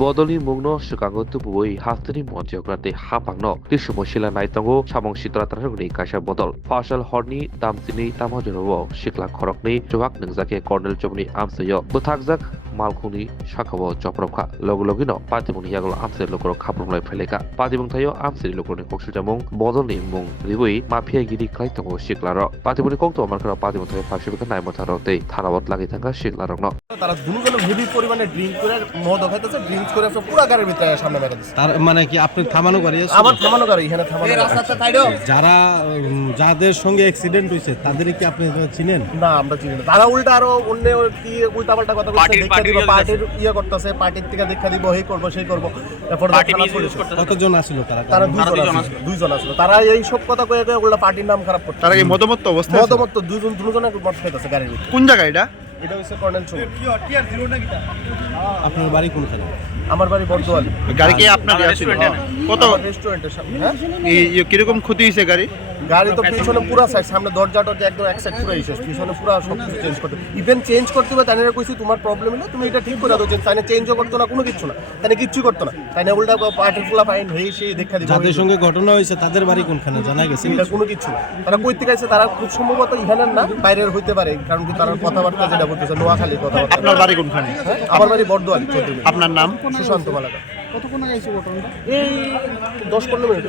बदलनि मुंनो सिगाङो तुबुयै हास्तेनि मन्थियग्राते हापांनो तिसुमसिला नायतांगो सामं सितरा तारगनि काइसा बदल फासल हरनि दामसिनि तामजरव सिखला खरकनि जवाक नंजाके कर्नेल चमनि आमसयो बुथाकजाक मालखुनि साखाव जप्रखा लगलगिनो पातिमुनि यागल आमसे लोकर खाप्रमलाय फैलेका पातिमुंथायो आमसे लोकरनि कक्सुजामुं बदलनि मुं रिबुई माफिया गिरि क्लाइतांगो सिखलार पातिमुनि कक्तो मारखा पातिमुंथायो फारसेबेका नायमथारते थारावत লাগি থাকা সিকলারক তারা দুজনে হেভি পরিমাণে ড্রিঙ্ক করে মদ খাইতেছে, ড্রিঙ্কস করে সব পুরো গাড়ির ভিতরে সামনে মেরে দিচ্ছে। তার মানে কি আপনি থামানো গাড়ি আছে? আমার থামানো গাড়ি এখানে থামানো। যারা যাদের সঙ্গে অ্যাক্সিডেন্ট হয়েছে তাদের কি আপনি চিনেন? না, আমরা চিনি না। তারা উল্টা আরো অন্য কি উল্টাপাল্টা কথা বলছে, দেখা দিব পার্টির ইয়ে করতেছে, পার্টির থেকে দেখা দিব এই করব সেই করব। এরপর কতজন আসলো তারা? তারা দুইজন আসলো। তারা এই সব কথা কয়ে কয়ে উল্টা পার্টির নাম খারাপ করতে। তারা কি মদমত্ত অবস্থায় আছে? মদমত্ত দুজনে মদ খাইতেছে গাড়ির ভিতরে। কোন জায়গা এটা? এটা হচ্ছে কর্নেল চৌক। আপনার বাড়ি কোনখানে? আমার বাড়ি বর্দোয়ালি। গাড়ি কি আপনার ছিল? কত রেস্টুরেন্টের সামনে। হ্যাঁ, এই কিরকম ক্ষতি হয়েছে গাড়ি? গাড়ি তো পিছনে পুরা সাইড, সামনে দরজাটা একদম এক সাইড পুরো শেষ, পিছনে পুরো সব কিছু চেঞ্জ করতে, ইভেন চেঞ্জ করতে হবে। তাই কইছি তোমার প্রবলেম হলো তুমি এটা ঠিক করে দাও, তাই চেঞ্জও করতো না, কোনো কিছু না, তাই কিচ্ছু করতো না, তাই উল্টা পার্টির ফুলা ফাইন হয়ে সেই দেখা দিবে। যাদের সঙ্গে ঘটনা হয়েছে তাদের বাড়ি কোনখানে জানা গেছে? এটা কোনো কিছু না। তারা কই থেকে আছে, তারা খুব সম্ভবত ইহানের না বাইরের হইতে পারে, কারণ কি তারা কথাবার্তা যেটা বলতেছে নোয়াখালী কথাবার্তা। আপনার বাড়ি কোনখানে? আমার বাড়ি বর্দোয়ালি, চৌধুরী। আপনার নাম? সুশান্ত মালাকা। কতক্ষণ আগে এই 10-15 মিনিট।